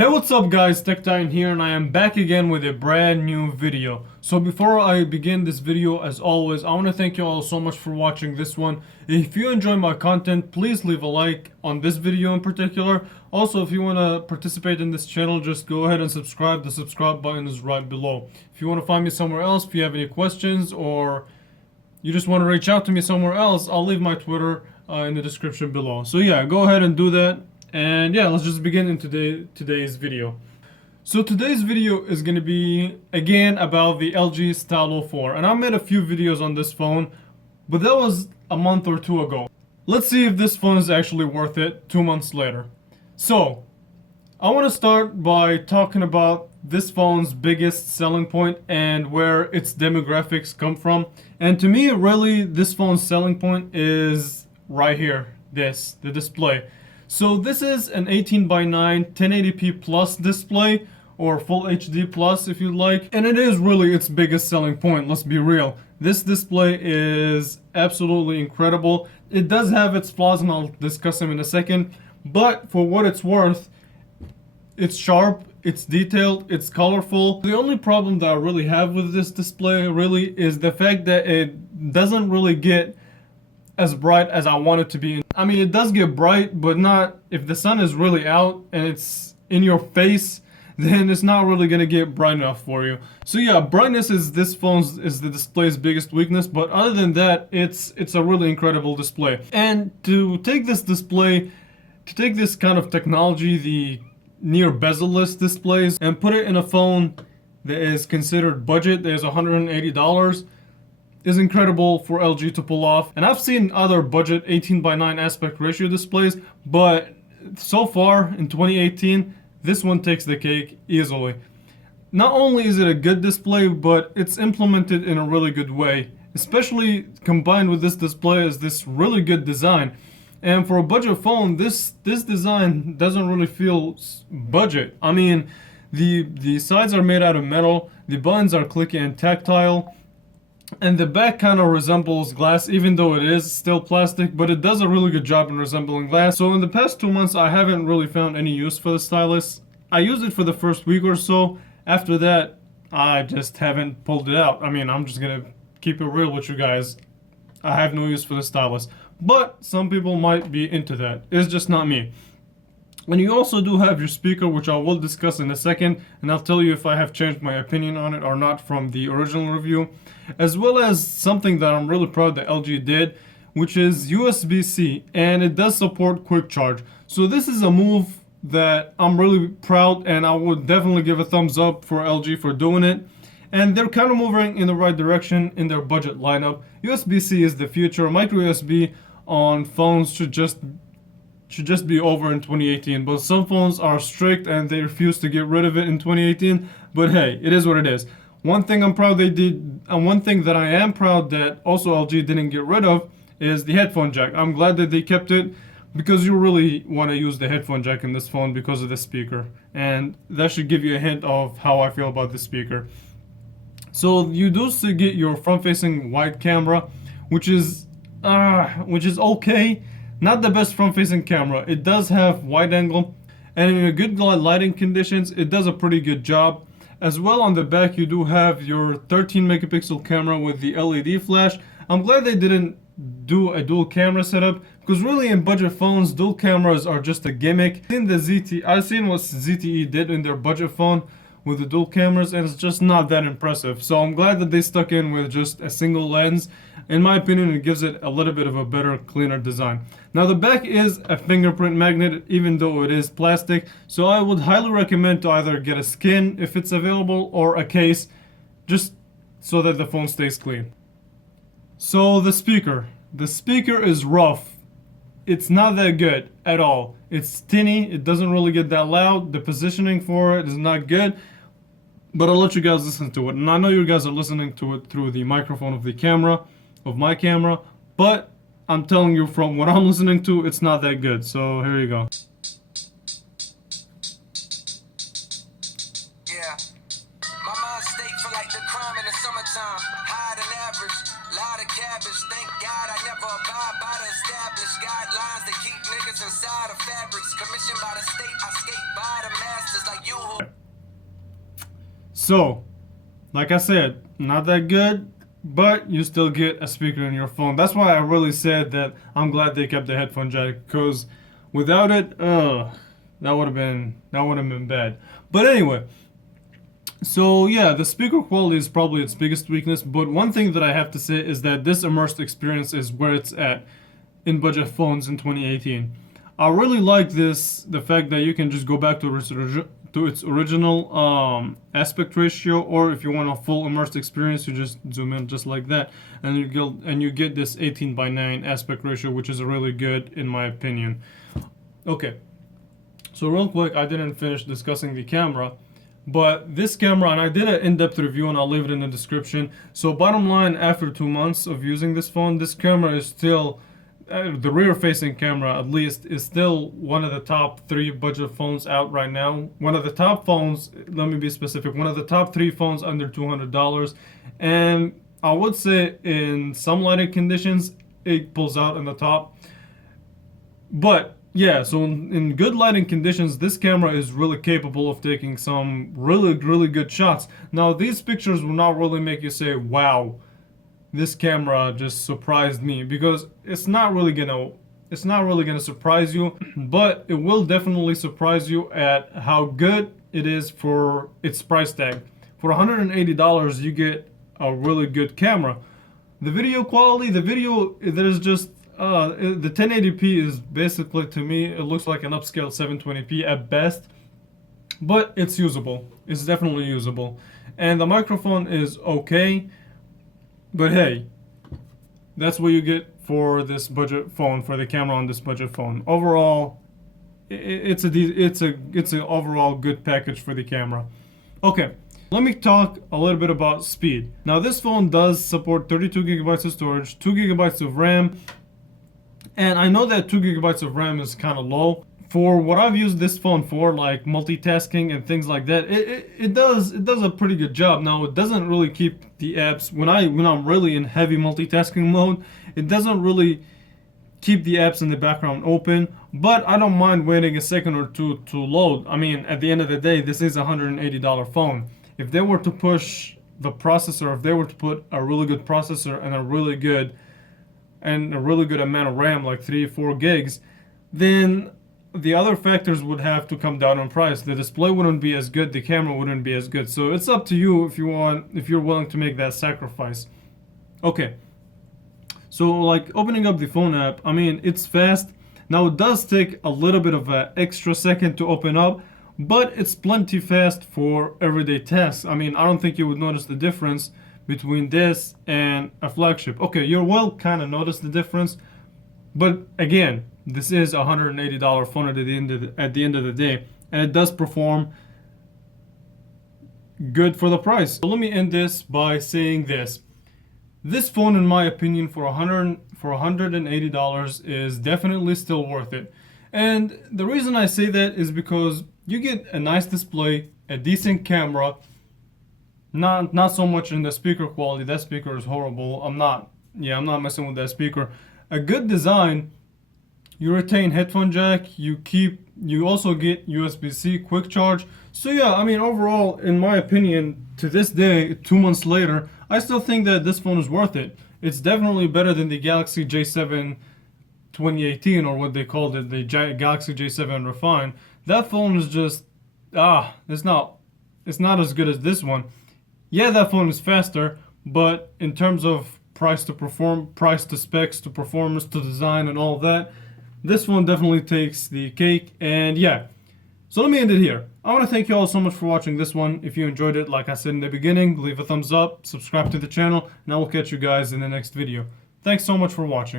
Hey, what's up guys, TechTitan here, and I am back again with a brand new video. So before I begin this video, as always, I want to thank you all so much for watching this one. If you enjoy my content, please leave a like on this video in particular. Also, if you want to participate in this channel, just go ahead and subscribe. The subscribe button is right below. If you want to find me somewhere else, if you have any questions, or you just want to reach out to me somewhere else, I'll leave my Twitter in the description below. So yeah, go ahead and do that. And yeah, let's just begin in today's video. So today's video is going to be again about the LG Stylo 4, and I made a few videos on this phone, but that was a month or two ago. Let's see if this phone is actually worth it 2 months later. So I want to start by talking about this phone's biggest selling point and where its demographics come from. And to me, really, this phone's selling point is right here, the display. So this is an 18:9 1080p plus display, or full HD plus if you like, and it is really its biggest selling point, let's be real. This display is absolutely incredible. It does have its flaws, and I'll discuss them in a second, but for what it's worth, it's sharp, it's detailed, it's colorful. The only problem that I really have with this display really is the fact that it doesn't really get as bright as I want it to be. I mean, it does get bright, but not if the sun is really out and it's in your face, then it's not really gonna get bright enough for you. So yeah, brightness is the display's biggest weakness, but other than that, it's a really incredible display. And to take this kind of technology, the near bezel-less displays, and put it in a phone that is considered budget, that is $180, is incredible for LG to pull off. And I've seen other budget 18:9 aspect ratio displays, but so far in 2018, this one takes the cake easily. Not only is it a good display, but it's implemented in a really good way. Especially combined with this display is this really good design. And for a budget phone, this design doesn't really feel budget. I mean, the sides are made out of metal, the buttons are clicky and tactile, and the back kind of resembles glass, even though it is still plastic, but it does a really good job in resembling glass. So in the past 2 months, I haven't really found any use for the stylus. I used it for the first week or so. After that, I just haven't pulled it out. I mean, I'm just gonna keep it real with you guys. I have no use for the stylus. But some people might be into that. It's just not me. And you also do have your speaker, which I will discuss in a second, and I'll tell you if I have changed my opinion on it or not from the original review, as well as something that I'm really proud that LG did, which is USB-C, and it does support quick charge. So this is a move that I'm really proud, and I would definitely give a thumbs up for LG for doing it. And they're kind of moving in the right direction in their budget lineup. USB-C is the future. Micro USB on phones should just be over in 2018, but some phones are strict and they refuse to get rid of it in 2018. But hey, it is what it is. One thing I'm proud they did, and one thing that I am proud that also LG didn't get rid of, is the headphone jack. I'm glad that they kept it, because you really want to use the headphone jack in this phone because of the speaker, and that should give you a hint of how I feel about the speaker. So you do get your front-facing wide camera, which is okay. Not the best front-facing camera. It does have wide angle, and in a good lighting conditions, it does a pretty good job. As well, on the back, you do have your 13 megapixel camera with the LED flash. I'm glad they didn't do a dual camera setup, because really in budget phones, dual cameras are just a gimmick. I've seen what ZTE did in their budget phone with the dual cameras, and it's just not that impressive. So I'm glad that they stuck in with just a single lens. In my opinion, it gives it a little bit of a better, cleaner design. Now the back is a fingerprint magnet, even though it is plastic, so I would highly recommend to either get a skin if it's available, or a case, just so that the phone stays clean. So the speaker is rough. It's not that good at all. It's tinny, it doesn't really get that loud, the positioning for it is not good, but I'll let you guys listen to it. And I know you guys are listening to it through the microphone of my camera, but I'm telling you from what I'm listening to, it's not that good. So here you go. Yeah, my mind state for like the crime in the summertime, higher than average, lot of cabbage. Thank God I never abide by the established guidelines that keep niggas inside of fabrics. Commissioned by the state, I skate by the masters like you who. So, like I said, not that good, but you still get a speaker in your phone. That's why I really said that I'm glad they kept the headphone jack, because without it, that would have been bad. But anyway, so yeah, the speaker quality is probably its biggest weakness, but one thing that I have to say is that this immersed experience is where it's at in budget phones in 2018. I really like the fact that you can just go back to its original aspect ratio, or if you want a full immersed experience, you just zoom in just like that, and you get this 18:9 aspect ratio, which is really good in my opinion. Okay, so real quick, I didn't finish discussing the camera. But this camera, and I did an in-depth review and I'll leave it in the description. So bottom line, after 2 months of using this phone, this camera is still, the rear-facing camera at least, is still one of the top 3 budget phones out right now. One of the top phones, let me be specific, one of the top 3 phones under $200. And I would say in some lighting conditions, it pulls out in the top. But yeah, so in good lighting conditions, this camera is really capable of taking some really good shots. Now, these pictures will not really make you say, wow, this camera just surprised me, because it's not really gonna surprise you, but it will definitely surprise you at how good it is for its price tag. For $180, you get a really good camera. The video quality, there's just the 1080p is basically, to me, it looks like an upscale 720p at best, but it's usable. It's definitely usable. And the microphone is okay, but hey, that's what you get for this budget phone, for the camera on this budget phone. Overall, it's an overall good package for the camera. Okay, let me talk a little bit about speed. Now, this phone does support 32 gigabytes of storage, 2 gigabytes of RAM. And I know that 2 gigabytes of RAM is kind of low. For what I've used this phone for, like multitasking and things like that, it does a pretty good job. Now, it doesn't really keep the apps, when I'm really in heavy multitasking mode, it doesn't really keep the apps in the background open, but I don't mind waiting a second or two to load. I mean, at the end of the day, this is a $180 phone. If they were to push the processor, if they were to put a really good processor and a really good amount of RAM, like 3-4 gigs, then the other factors would have to come down in price. The display wouldn't be as good, the camera wouldn't be as good. So it's up to you if you're willing to make that sacrifice. Okay, so like opening up the phone app, I mean, it's fast. Now, it does take a little bit of an extra second to open up, but it's plenty fast for everyday tasks. I mean, I don't think you would notice the difference between this and a flagship. Okay, you will kind of notice the difference, but again, this is a $180 phone at the end of the day, and it does perform good for the price. So let me end this by saying this: this phone, in my opinion, for $180 is definitely still worth it. And the reason I say that is because you get a nice display, a decent camera. Not so much in the speaker quality. That speaker is horrible. I'm not messing with that speaker. A good design. You retain headphone jack. You also get USB-C quick charge. So yeah, I mean, overall, in my opinion, to this day, 2 months later, I still think that this phone is worth it. It's definitely better than the Galaxy J7 2018, or what they called it, the Galaxy J7 Refine. That phone is just it's not as good as this one. Yeah, that phone is faster, but in terms of price to specs, to performance, to design, and all that, this one definitely takes the cake. And yeah, so let me end it here. I want to thank you all so much for watching this one. If you enjoyed it, like I said in the beginning, leave a thumbs up, subscribe to the channel, and I will catch you guys in the next video. Thanks so much for watching.